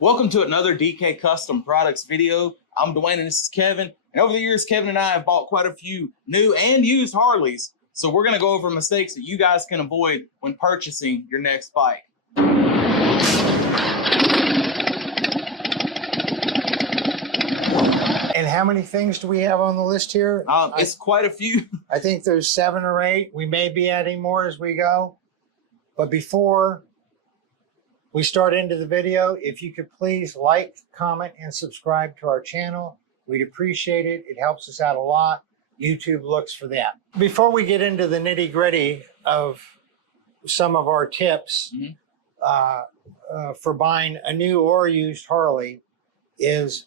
Welcome to another DK Custom Products video. I'm Dwayne and this is Kevin. And over the years, Kevin and I have bought quite a few new and used Harleys. So we're going to go over mistakes that you guys can avoid when purchasing your next bike. And how many things do we have on the list here? It's quite a few. I think there's 7 or 8. We may be adding more as we go. But before we start into the video, if you could please like, comment, and subscribe to our channel. We'd appreciate it. It helps us out a lot. YouTube looks for that. Before we get into the nitty-gritty of some of our tips for buying a new or used Harley, is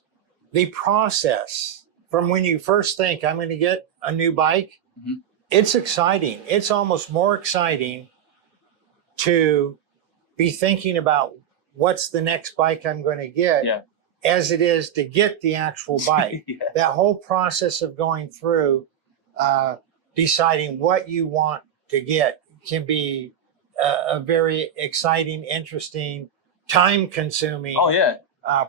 the process from when you first think, I'm going to get a new bike. It's exciting. It's almost more exciting to be thinking about what's the next bike I'm going to get as it is to get the actual bike. That whole process of going through deciding what you want to get can be a very exciting, interesting, time-consuming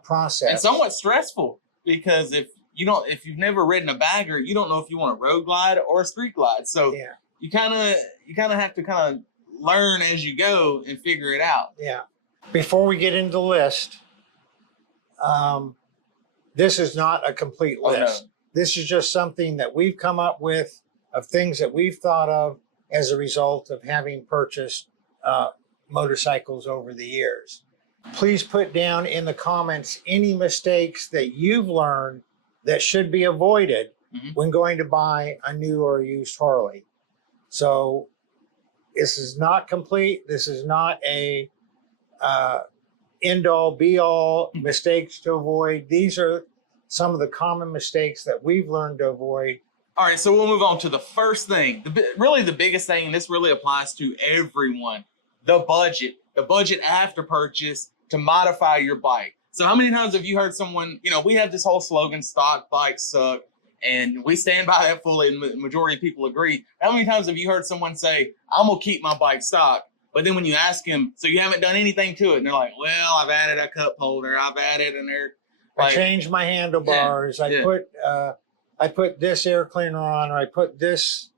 process. And somewhat stressful. Because if you've never ridden a bagger, you don't know if you want a road glide or a street glide. So you kind of have to learn as you go and figure it out. Yeah. Before we get into the list, this is not a complete list. No. This is just something that we've come up with of things that we've thought of as a result of having purchased motorcycles over the years. Please put down in the comments any mistakes that you've learned that should be avoided when going to buy a new or used Harley. So this is not complete. This is not a end-all, be-all mistakes to avoid. These are some of the common mistakes that we've learned to avoid. All right, so we'll move on to the first thing. Really the biggest thing, and this really applies to everyone, the budget. The budget after purchase to modify your bike. So how many times have you heard someone, we have this whole slogan, stock bikes suck, and we stand by that fully, and the majority of people agree. How many times have you heard someone say, I'm gonna keep my bike stock, but then when you ask them, so you haven't done anything to it, and they're like, well, I've added a cup holder, I've added an air, I changed my handlebars, I put this air cleaner on, or I put this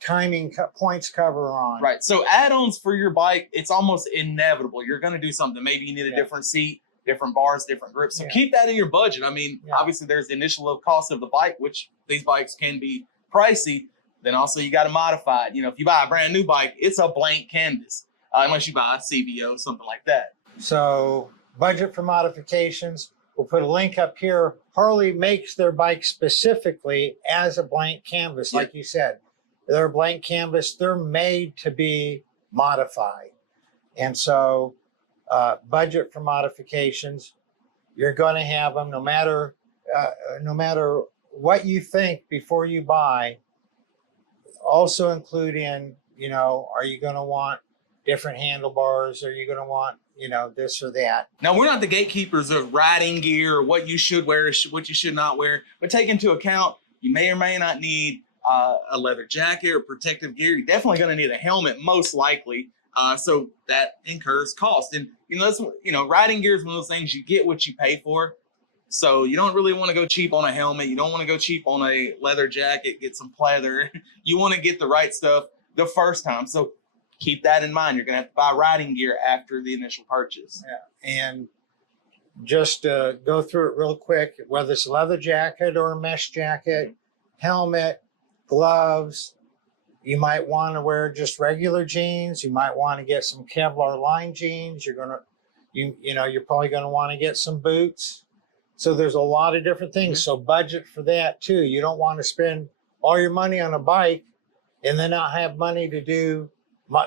timing points cover on. Right. So add-ons for your bike, it's almost inevitable. You're going to do something. Maybe you need a different seat, different bars, different grips. So keep that in your budget. I mean, obviously there's the initial cost of the bike, which these bikes can be pricey. Then also you got to modify it. If you buy a brand new bike, it's a blank canvas, unless you buy a CVO, something like that. So budget for modifications. We'll put a link up here. Harley makes their bike specifically as a blank canvas, like you said. They're a blank canvas. They're made to be modified. And so budget for modifications, you're going to have them no matter what you think before you buy. Also include in, are you going to want different handlebars? Are you going to want, this or that? Now, we're not the gatekeepers of riding gear or what you should wear, what you should not wear, but take into account you may or may not need a leather jacket or protective gear. You're definitely going to need a helmet, most likely. So that incurs cost. And riding gear is one of those things, you get what you pay for. So you don't really want to go cheap on a helmet. You don't want to go cheap on a leather jacket, get some pleather. You want to get the right stuff the first time. So keep that in mind. You're going to have to buy riding gear after the initial purchase. Yeah. And just go through it real quick, whether it's a leather jacket or a mesh jacket, helmet, gloves. You might want to wear just regular jeans. You might want to get some Kevlar lined jeans. You're probably going to want to get some boots. So there's a lot of different things. So budget for that too. You don't want to spend all your money on a bike and then not have money to do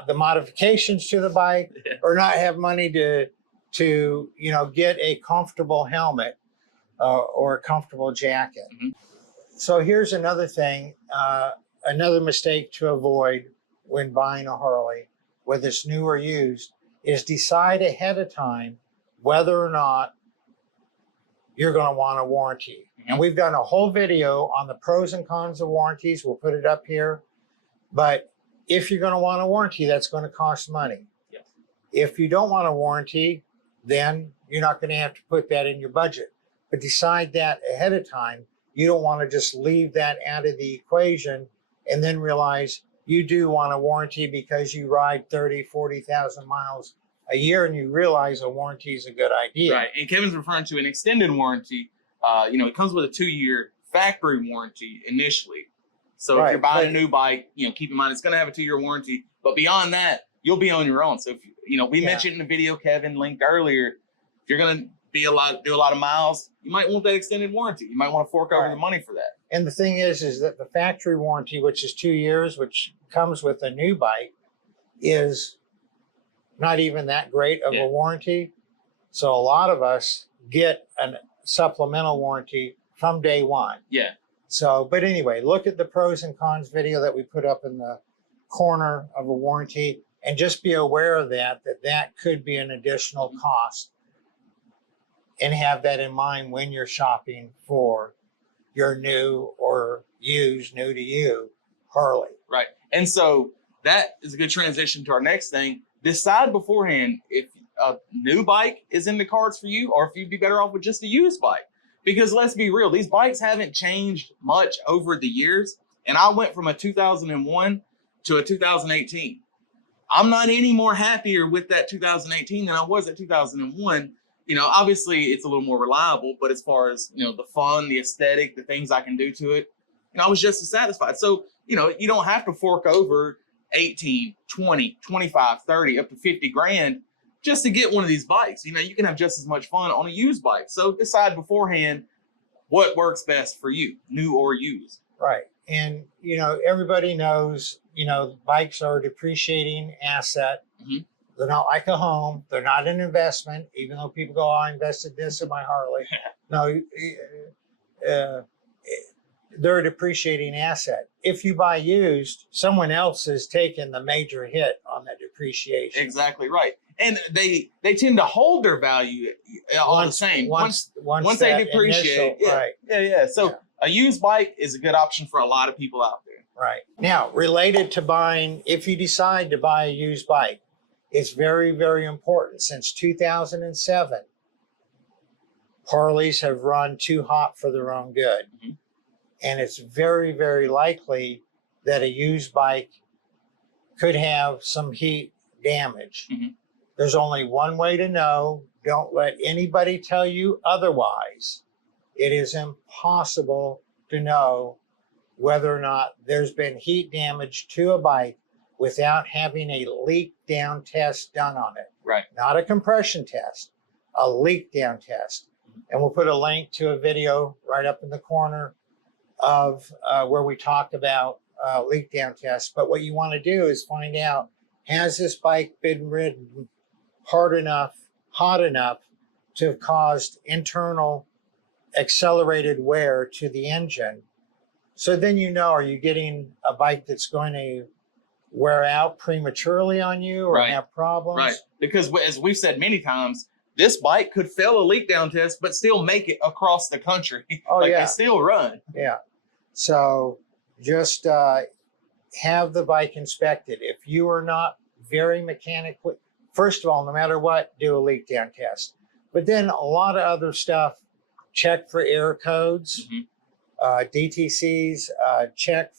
the modifications to the bike, or not have money to get a comfortable helmet or a comfortable jacket. So here's another thing, another mistake to avoid when buying a Harley, whether it's new or used, is decide ahead of time whether or not you're going to want a warranty. And we've done a whole video on the pros and cons of warranties. We'll put it up here. But if you're going to want a warranty, that's going to cost money. If you don't want a warranty, then you're not going to have to put that in your budget. But decide that ahead of time. You don't want to just leave that out of the equation and then realize you do want a warranty because you ride 30, 40,000 miles a year and you realize a warranty is a good idea. Right. And Kevin's referring to an extended warranty. It comes with a 2-year factory warranty initially. So if you're buying a new bike, keep in mind it's going to have a 2-year warranty. But beyond that, you'll be on your own. So if we mentioned in the video Kevin linked earlier, if you're going to do a lot of miles, you might want that extended warranty. You might want to fork over the money for that. And the thing is that the factory warranty, which is 2 years, which comes with a new bike, is not even that great of a warranty. So a lot of us get a supplemental warranty from day one. Yeah. So, but anyway, look at the pros and cons video that we put up in the corner of a warranty and just be aware of that could be an additional cost. And have that in mind when you're shopping for your new or used, new to you, Harley. Right. And so that is a good transition to our next thing. Decide beforehand if a new bike is in the cards for you or if you'd be better off with just a used bike. Because let's be real, these bikes haven't changed much over the years. And I went from a 2001 to a 2018. I'm not any more happier with that 2018 than I was at 2001. Obviously it's a little more reliable, but as far as, the fun, the aesthetic, the things I can do to it, I was just as satisfied. So, you don't have to fork over 18, 20, 25, 30, up to 50 grand just to get one of these bikes. You can have just as much fun on a used bike. So decide beforehand what works best for you, new or used. Right. And, everybody knows, bikes are a depreciating asset. Mm-hmm. They're not like a home. They're not an investment, even though people go, I invested this in my Harley. No, they're a depreciating asset. If you buy used, someone else has taken the major hit on that depreciation. Exactly right. And they tend to hold their value all the same. Once they depreciate. Initial, right. Yeah. So a used bike is a good option for a lot of people out there. Right. Now, related to buying, if you decide to buy a used bike, it's very, very important. Since 2007, Harleys have run too hot for their own good. Mm-hmm. And it's very, very likely that a used bike could have some heat damage. Mm-hmm. There's only one way to know. Don't let anybody tell you otherwise. It is impossible to know whether or not there's been heat damage to a bike without having a leak down test done on it. Right. Not a compression test, a leak down test. And we'll put a link to a video right up in the corner of where we talked about leak down tests. But what you want to do is find out, has this bike been ridden hard enough, hot enough to have caused internal accelerated wear to the engine? So then are you getting a bike that's going to wear out prematurely on you or have problems? Right. Because as we've said many times, this bike could fail a leak down test, but still make it across the country. They still run. Yeah. So just have the bike inspected. If you are not very mechanically, first of all, no matter what, do a leak down test. But then a lot of other stuff, check for error codes, DTCs, check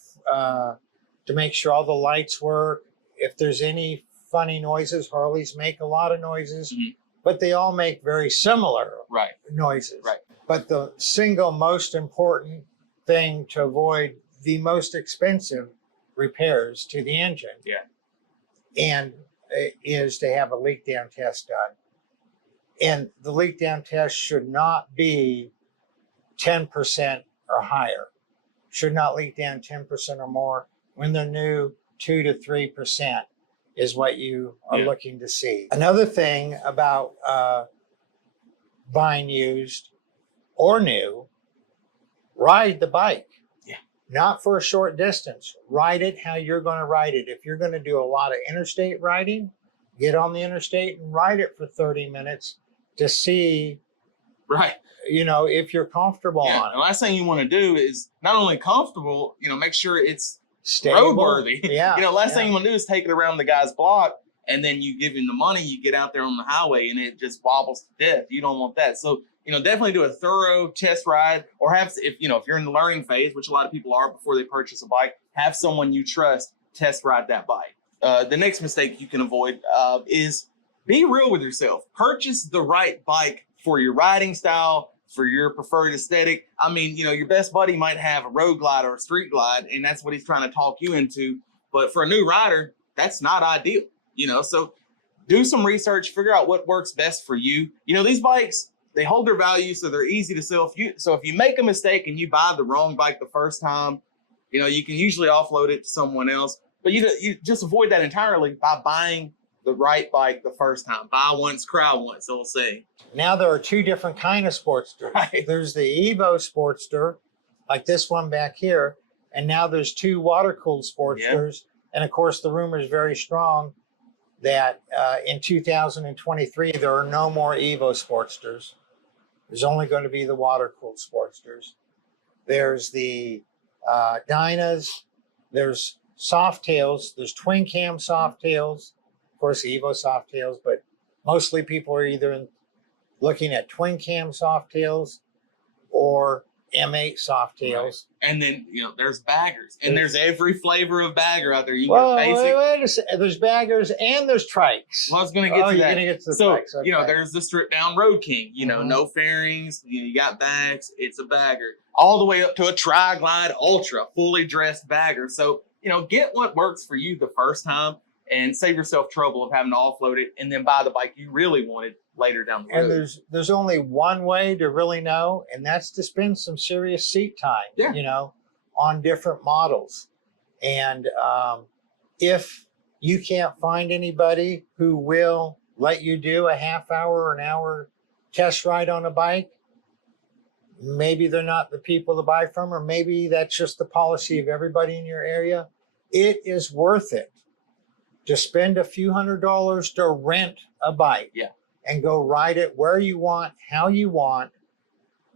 to make sure all the lights work. If there's any funny noises, Harleys make a lot of noises, but they all make very similar noises. Right. But the single most important thing to avoid the most expensive repairs to the engine and is to have a leak down test done. And the leak down test should not be 10% or higher. Should not leak down 10% or more. When they're new, 2 to 3% is what you are looking to see. Another thing about buying used or new, ride the bike. Yeah. Not for a short distance. Ride it how you're going to ride it. If you're going to do a lot of interstate riding, get on the interstate and ride it for 30 minutes to see, if you're comfortable on it. The last thing you want to do is not only comfortable, make sure it's stable, roadworthy. Yeah. Last thing you want to do is take it around the guy's block and then you give him the money, you get out there on the highway and it just wobbles to death. You don't want that. So, definitely do a thorough test ride, or if you're in the learning phase, which a lot of people are before they purchase a bike, have someone you trust test ride that bike. The next mistake you can avoid is be real with yourself. Purchase the right bike for your riding style, for your preferred aesthetic. I mean, your best buddy might have a road glide or a street glide, and that's what he's trying to talk you into. But for a new rider, that's not ideal, So do some research, figure out what works best for you. These bikes, they hold their value, so they're easy to sell. So if you make a mistake and you buy the wrong bike the first time, you can usually offload it to someone else. But you just avoid that entirely by buying the right bike the first time. Buy once, cry once, they'll say. Now there are two different kind of Sportsters. Right. There's the Evo Sportster, like this one back here, and now there's two water-cooled Sportsters. Yeah. And of course, the rumor is very strong that in 2023, there are no more Evo Sportsters. There's only going to be the water-cooled Sportsters. There's the Dynas. There's Softails. There's twin cam Softails. Of course, Evo Softails, but mostly people are either looking at twin cam Softails or M8 Softails. Right. And then, there's baggers. And there's every flavor of bagger out there. You can get basic. Wait a second. There's baggers and there's trikes. Well, I was going to get to that. You're going to get to the trikes. Okay. There's the stripped down Road King. No fairings. You got bags. It's a bagger. All the way up to a Tri-Glide Ultra, fully dressed bagger. So, get what works for you the first time and save yourself trouble of having to offload it and then buy the bike you really wanted later down the road. And there's only one way to really know, and that's to spend some serious seat time, on different models. And if you can't find anybody who will let you do a half hour or an hour test ride on a bike, maybe they're not the people to buy from, or maybe that's just the policy of everybody in your area. It is worth it to spend a few $100s to rent a bike. Yeah. And go ride it where you want, how you want,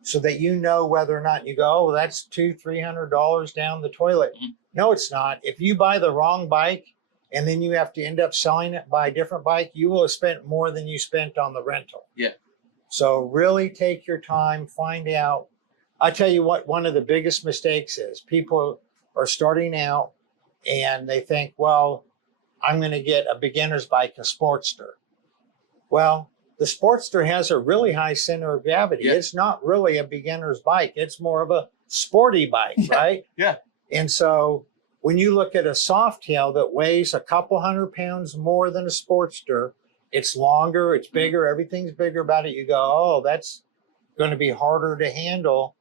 so that you know whether or not you go, that's $200-300 down the toilet. Mm-hmm. No, it's not. If you buy the wrong bike and then you have to end up selling it, buy a different bike, you will have spent more than you spent on the rental. Yeah. So really take your time, find out. I tell you what, one of the biggest mistakes is people are starting out and they think, well, I'm going to get a beginner's bike, a Sportster. Well, the Sportster has a really high center of gravity. Yeah. It's not really a beginner's bike. It's more of a sporty bike, right? Yeah. And so when you look at a Softail that weighs a couple 100 pounds more than a Sportster, it's longer, it's bigger, everything's bigger about it. You go, oh, that's going to be harder to handle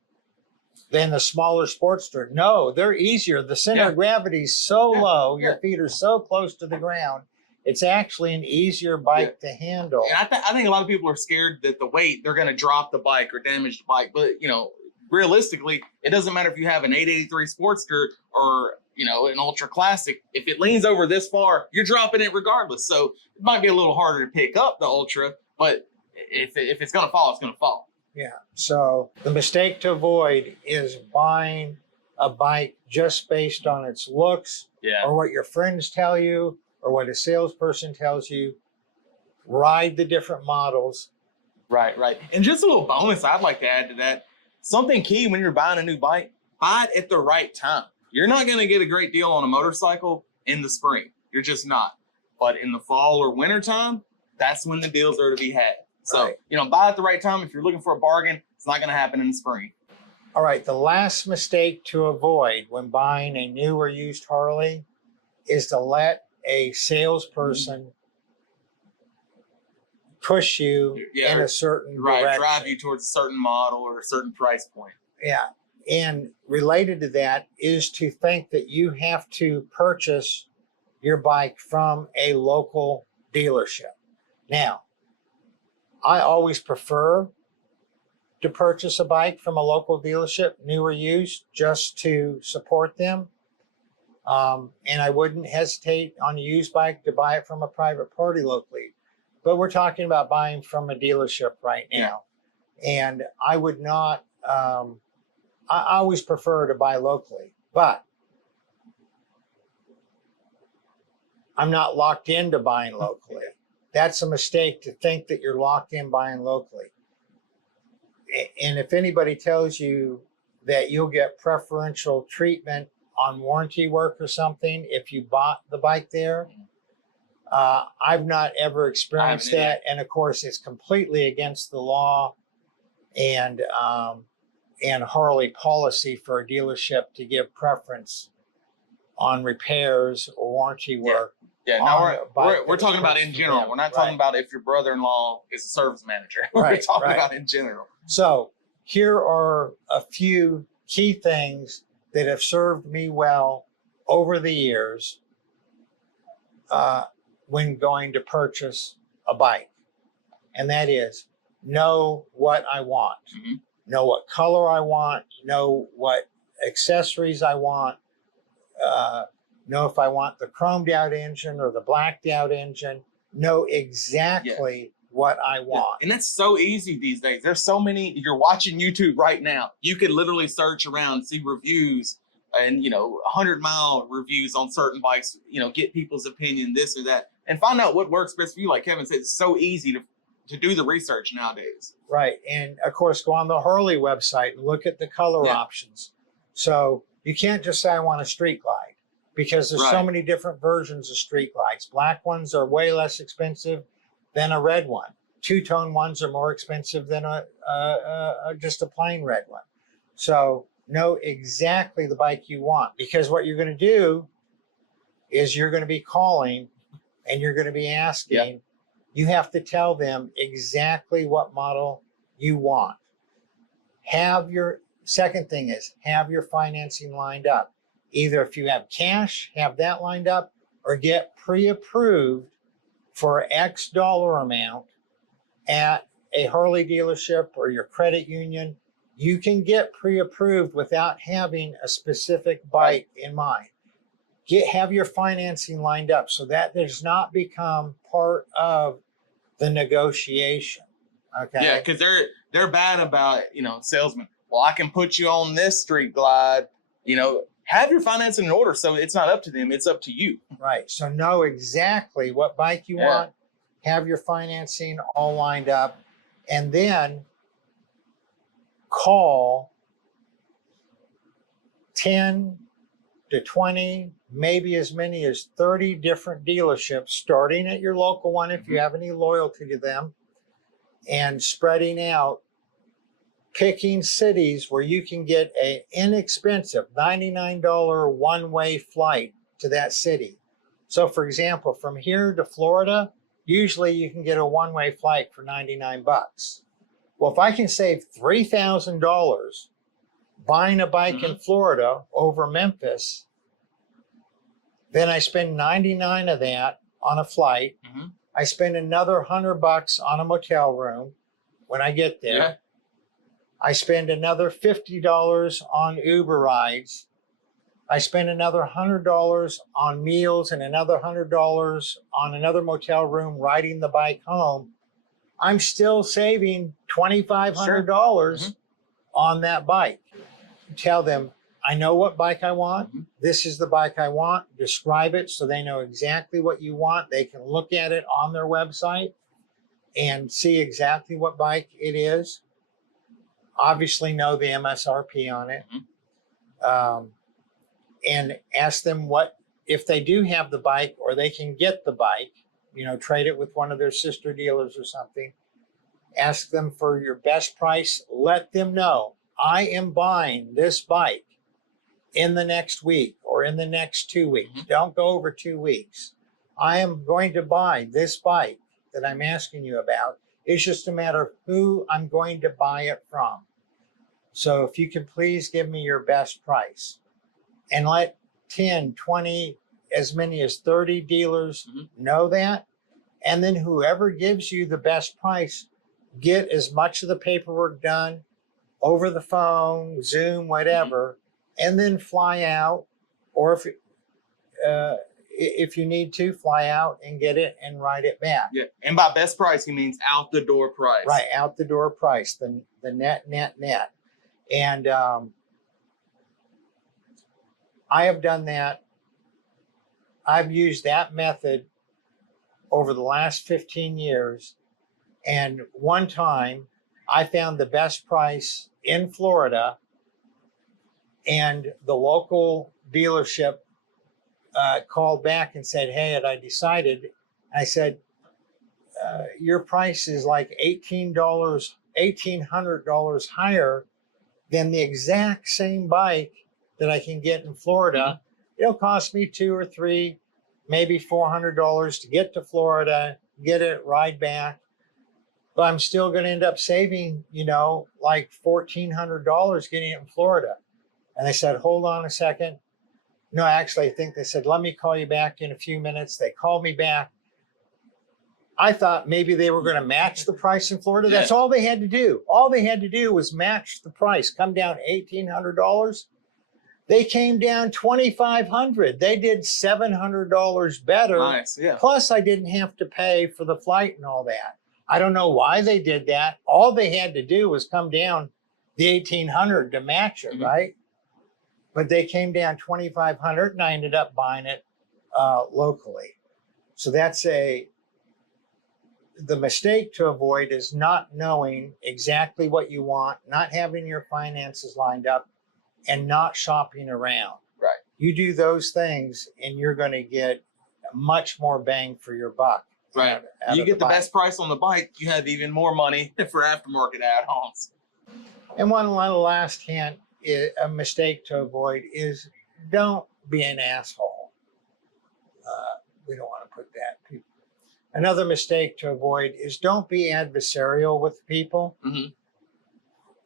than the smaller Sportster. No, they're easier. The center of gravity is so low, your feet are so close to the ground. It's actually an easier bike to handle. And I think a lot of people are scared that the weight, they're going to drop the bike or damage the bike. But, realistically, it doesn't matter if you have an 883 Sportster or, an Ultra Classic. If it leans over this far, you're dropping it regardless. So it might be a little harder to pick up the Ultra, but if it's going to fall, it's going to fall. Yeah. So the mistake to avoid is buying a bike just based on its looks or what your friends tell you, or what a salesperson tells you. Ride the different models. Right. And just a little bonus I'd like to add to that. Something key when you're buying a new bike, buy it at the right time. You're not going to get a great deal on a motorcycle in the spring. You're just not. But in the fall or winter time, that's when the deals are to be had. So, buy at the right time. If you're looking for a bargain, it's not going to happen in the spring. All right. The last mistake to avoid when buying a new or used Harley is to let a salesperson push you in a certain direction. Drive you towards a certain model or a certain price point. Yeah. And related to that is to think that you have to purchase your bike from a local dealership. Now, I always prefer to purchase a bike from a local dealership, new or used, just to support them. And I wouldn't hesitate on a used bike to buy it from a private party locally. But we're talking about buying from a dealership right now. Yeah. And I would not, I always prefer to buy locally. But I'm not locked into buying locally. That's a mistake to think that you're locked in buying locally. And if anybody tells you that you'll get preferential treatment on warranty work or something if you bought the bike there, I've not ever experienced that. And of course, it's completely against the law and Harley policy for a dealership to give preference on repairs or warranty work. Yeah, now we're talking about in general. We're not talking about if your brother-in-law is a service manager. We're talking about in general. So here are a few key things that have served me well over the years when going to purchase a bike. And that is, know what I want. Know what color I want. Know what accessories I want. Know if I want the chromed out engine or the blacked out engine. Know exactly what I want. And that's so easy these days. There's so many. You're watching YouTube right now. You could literally search around, see reviews and, 100-mile reviews on certain bikes, get people's opinion, this or that, and find out what works best for you. Like Kevin said, it's so easy to do the research nowadays. Right. And of course, go on the Harley website and look at the color options. So you can't just say, I want a street glide, because there's so many different versions of street glides. Black ones are way less expensive than a red one. Two-tone ones are more expensive than just a plain red one. So know exactly the bike you want, because what you're going to do is you're going to be calling and you're going to be asking. You have to tell them exactly what model you want. Second thing is, have your financing lined up. Either if you have cash, have that lined up, or get pre-approved for X dollar amount at a Harley dealership or your credit union. You can get pre-approved without having a specific bike in mind. Have your financing lined up so that does not become part of the negotiation. Okay. Yeah, because they're bad about, salesmen. Well, I can put you on this street glide, have your financing in order, so it's not up to them, it's up to you. Right. So know exactly what bike you want, have your financing all lined up, and then call 10 to 20, maybe as many as 30 different dealerships, starting at your local one if you have any loyalty to them, and spreading out, picking cities where you can get an inexpensive $99 one-way flight to that city. So for example, from here to Florida, usually you can get a one-way flight for $99. Well, if I can save $3,000 buying a bike in Florida over Memphis, then I spend 99 of that on a flight. I spend another $100 on a motel room when I get there. I spend another $50 on Uber rides. I spend another $100 on meals and another $100 on another motel room riding the bike home. I'm still saving $2,500 on that bike. Tell them, I know what bike I want. This is the bike I want. Describe it so they know exactly what you want. They can look at it on their website and see exactly what bike it is. Obviously know the MSRP on it. And ask them what, if they do have the bike or they can get the bike, trade it with one of their sister dealers or something. Ask them for your best price. Let them know, I am buying this bike in the next week or in the next 2 weeks. Don't go over 2 weeks. I am going to buy this bike that I'm asking you about. It's just a matter of who I'm going to buy it from. So if you could please give me your best price, and let 10, 20, as many as 30 dealers know that. And then whoever gives you the best price, get as much of the paperwork done over the phone, Zoom, whatever, and then fly out. Or if you need to, fly out and get it and ride it back. Yeah, and by best price, he means out the door price. Right, out the door price, the net. And I have done that I've used that method over the last 15 years. And one time I found the best price in Florida, and the local dealership called back and said, hey, had I decided? I said, your price is like $1,800 higher than the exact same bike that I can get in Florida. It'll cost me $200 or $300, maybe $400 to get to Florida, get it, ride back. But I'm still going to end up saving, like $1,400 getting it in Florida. And they said, hold on a second. No, actually, I think they said, let me call you back in a few minutes. They called me back. I thought maybe they were going to match the price in Florida. That's all they had to do. All they had to do was match the price, come down $1,800. They came down $2,500. They did $700 better. Nice, yeah. Plus, I didn't have to pay for the flight and all that. I don't know why they did that. All they had to do was come down the $1,800 to match it, right? But they came down $2,500, and I ended up buying it locally. So that's the mistake to avoid is not knowing exactly what you want, not having your finances lined up, and not shopping around. Right. You do those things, and you're going to get much more bang for your buck. Right. You get the best price on the bike, you have even more money for aftermarket add-ons. And one last hint, a mistake to avoid is don't be an asshole. We don't want to put that. Another mistake to avoid is don't be adversarial with people.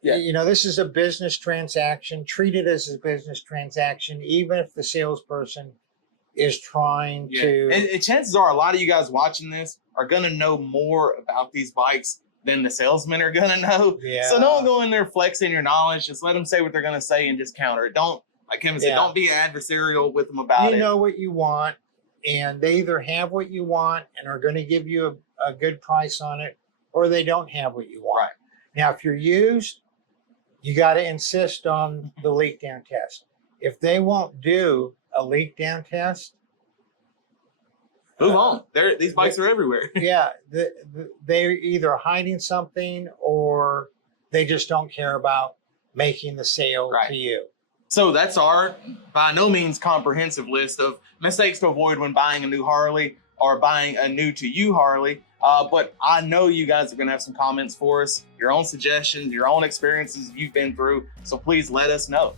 Yeah. This is a business transaction. Treat it as a business transaction, even if the salesperson is trying to. And chances are a lot of you guys watching this are going to know more about these bikes than the salesmen are going to know. Yeah. So don't go in there flexing your knowledge. Just let them say what they're going to say and just counter it. Don't, like Kevin said, don't be adversarial with them about it. You know what you want, and they either have what you want and are going to give you a good price on it, or they don't have what you want. Right. Now, if you're used, you got to insist on the leak down test. If they won't do a leak down test, move on. These bikes are everywhere. Yeah, they're either hiding something or they just don't care about making the sale to you. So that's our, by no means, comprehensive list of mistakes to avoid when buying a new Harley or buying a new to you Harley. But I know you guys are going to have some comments for us, your own suggestions, your own experiences you've been through. So please let us know.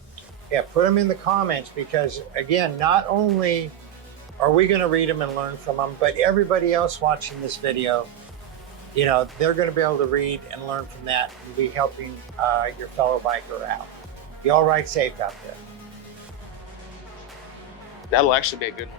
Yeah, put them in the comments because, again, not only are we going to read them and learn from them, but everybody else watching this video, they're going to be able to read and learn from that and be helping your fellow biker out. You all ride safe out there. That'll actually be a good one.